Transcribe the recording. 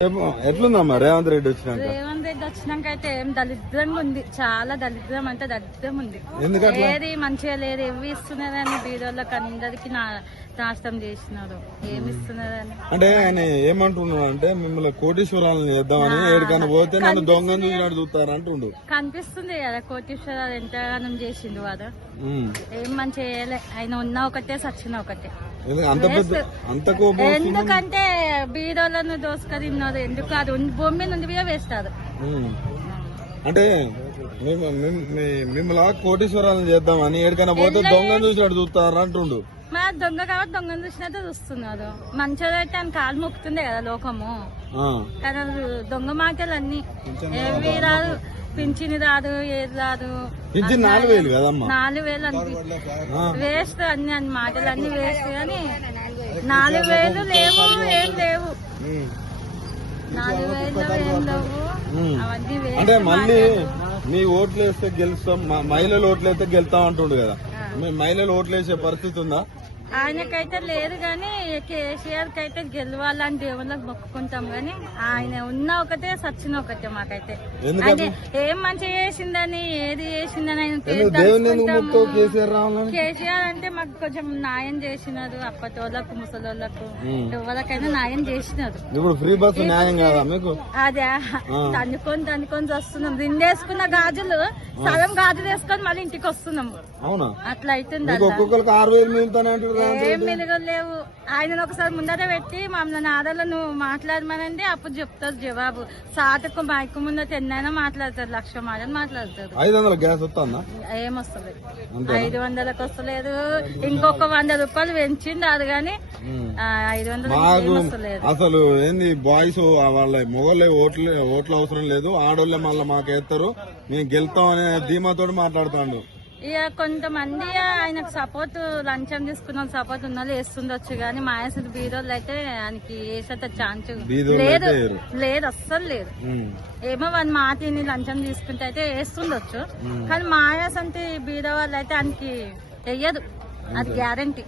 ఏమో- ఎట్లుందమ్మా? రేవంత్ రెడ్డి వచ్చినాక? రేవంత్ రెడ్డి వచ్చినాక అయితే ఏం దరిద్రంగా ఉంది. చాలా దరిద్రం అంటే దరిద్రం ఉంది. ఏది మంచిగా లేదు. ఏవి ఇస్తున్నారని బీదోళ్ళకి అందరికి నా నాశనం చేసినారు. ఏమి ఇస్తున్నారని. అంటే ఆయన ఏమంటున్నాడు అంటే మిమ్మల్ని కోటీశ్వరాలను చేద్దామని ఏడికన్నా పోతే నన్ను చూసినట్టు చూస్తారు అంటుండు. కనిపిస్తుంది కదా కోటీశ్వరాలు ఎంతగానం చేసిండు వాడు. ఉమ్. ఏం మంచిగా చేయలే. ఆయన ఉన్న ఒకటే సచ్చిన ఒకటే. ఎందుకంటే బీదోళ్ళను దోసుక తిన్నారు ఎందుకు అది మీద నుండి కూడా వేస్తారు. అంటే మిమ్మ- మిమ్- మీ- మిమ్మల్ని కోటీశ్వరాలను చేద్దామని ఏడికన్నా పోతే దొంగను చూసినట్టు చూస్తారు అంటుండు. మరి దొంగ కాబట్టి దొంగను చూసినట్టు చూస్తున్నారు మంచిదైతే ఆయన కాలు మొక్కుతుండే కదా లోకము. కానీ దొంగ మాటలు అన్ని ఏవి రాదు. పింఛని రాదు ఏది రాదు. నాలుగు వేలు కదమ్మా. నాలుగు వేలు. వేస్ట్ అన్ని అన్ని మాటలు అన్ని వేస్ట్ కానీ నాలుగు వేలు లేవు ఏం లేవు. నాలుగు వేలు ఏం లేవు. అవన్నీ అంటే మళ్ళీ మీ ఓట్లు వేస్తే గెలుస్తాం మహిళలు ఓట్లు వేస్తే గెలుస్తాం అంటుండు కదా. మీ మహిళలు ఓట్లు వేసే పరిస్థితి ఉందా? ఆయనకైతే లేదు కానీ కేసీఆర్కి అయితే గెలవాలని దేవుళ్ళకి మొక్కుకుంటాం కానీ ఆయన ఉన్న ఒకటే సచ్చిన ఒకటే మాకైతే. అంటే ఏం మంచిగా చేసిందని ఏది చేసిందని ఆయన కేసీఆర్ అంటే మాకు కొంచెం న్యాయం చేసినారు అప్పటి వాళ్ళకు ముసలోళ్ళకు. ఎవరికైనా న్యాయం చేసినారు ఇప్పుడు ఫ్రీ బస్సు న్యాయం కాదా మీకు? అదే తన్నుకొని తన్నుకొని వస్తున్నాం రిండేసుకున్న గాజులు సగం గాజులు వేసుకొని మళ్ళీ ఇంటికి వస్తున్నాం. అవునా? అట్లా అవుతుంది మీకు ఒక్కొక్కరికి ఆరు వేలు ఏం మెలుగలేవు ఆయన ఒకసారి ముందర పెట్టి మమ్మల్ని ఆడలను మాట్లాడమనండి అప్పుడు చెప్తారు జవాబు. సాటకు మైకు ముందర ఎన్నైనా మాట్లాడతారు లక్ష మాటలు మాట్లాడతారు. ఐదు వందల గ్యాస్ వస్తుందా? ఏమొస్తలేదు అంతేనా? ఐదు వందలకు వస్తలేదు. ఇంకొక వంద రూపాయలు పెంచింది అది కానీ. ఐదు వందలు అసలు ఏంది బాయ్స్ వాళ్ళ మొగోళ్ళే ఓట్లు ఓట్లు అవసరం లేదు. ఆడోళ్ళే మళ్ళీ మాకు వేస్తారు. మేము గెలుతాం అనే ధీమాతోటి మాట్లాడుతాండు. ఇక కొంతమంది ఆయనకు సపోర్ట్ లంచం తీసుకున్న సపోర్ట్ ఉన్న వాళ్ళు వేస్తుండొచ్చు కానీ మాయాసి బీరోళ్ళు అయితే ఆయనకి వేసేంత ఛాన్స్ బీదోళ్ళు లేదు. లేదు అస్సలు లేదు. ఏమో వాడి మాటిని లంచం తీసుకుంటే అయితే వేస్తుండొచ్చు. కానీ మాయాస్ అంటే బీద వాళ్ళు అయితే ఆయనకి వెయ్యదు అది గ్యారంటీ